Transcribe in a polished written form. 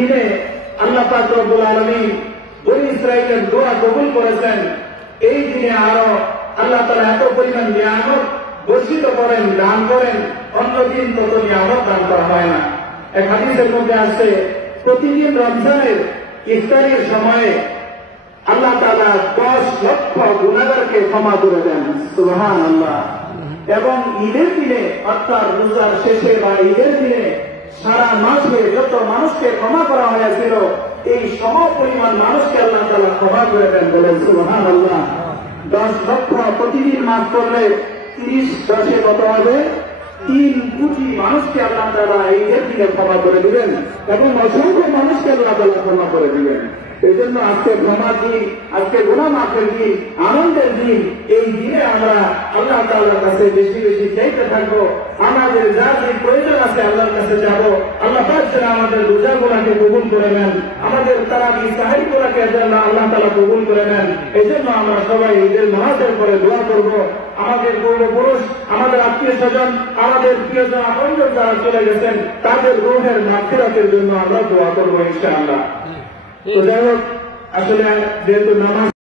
দিনে আল্লাহ পাক রব্বুল আলামিন বনী ইসরাঈলের দোয়া কবুল করেছেন। এই দিনে আরো আল্লাহ তাআলা এত পরিমাণ নিয়ামত বর্ষিত করেন, দান করেন, অন্য দিন তত নিয়ামত দান করা হয় না। এক হাদিসের মধ্যে আছে প্রতিদিন রমজানের ইফতারের সময়ে আল্লাহ তাআলা 10 লক্ষ গুনাহগারকে ক্ষমা করে দেন। সুবহানাল্লাহ। এবং ঈদের দিনে অর্থাৎ রোজার শেষে বা ঈদের দিনে সারা মাসে যত মানুষকে ক্ষমা করা হয়েছিল এই সম পরিমাণ মানুষকে আল্লাহ তাআলা ক্ষমা করে দেন। বলেন সুবহানাল্লাহ। 10 লক্ষ প্রতিদিন মাফ করলে 30 কত হবে? 3 কোটি মানুষকে আল্লাহ তাআলা ঈদের দিনে ক্ষমা করে দিবেন এবং অসংখ্য মানুষকে আল্লাহ তাআলা ক্ষমা করে দিবেন। এই জন্য আজকে ক্ষমার দিন, আজকে গুনাহ মাফের দিন, আনন্দের দিন। এই দিনে আমরা আল্লাহ তাআলার কাছে বেশি বেশি চাইতে থাকবো। আমাদের যা যে প্রয়োজন আছে আল্লাহর কাছে যাব। আল্লাহ পাক যেন আমাদের রোজাগুলোকে কবুল করে নেন, আমাদের তারাবি সাহিবগুলোকে যেন আল্লাহ তাআলা কবুল করে নেন। এই জন্য আমরা সবাই ঈদের নামাজের পরে দোয়া করব। আমাদের পূর্বপুরুষ, আমাদের আত্মীয় স্বজন, আমাদের প্রিয়জন আপনজন যারা চলে গেছেন তাদের রূহের মাগফিরাতের জন্য আমরা দোয়া করবো ইনশাআল্লাহ। তো যাই হোক, আসলে যেহেতু নামাজ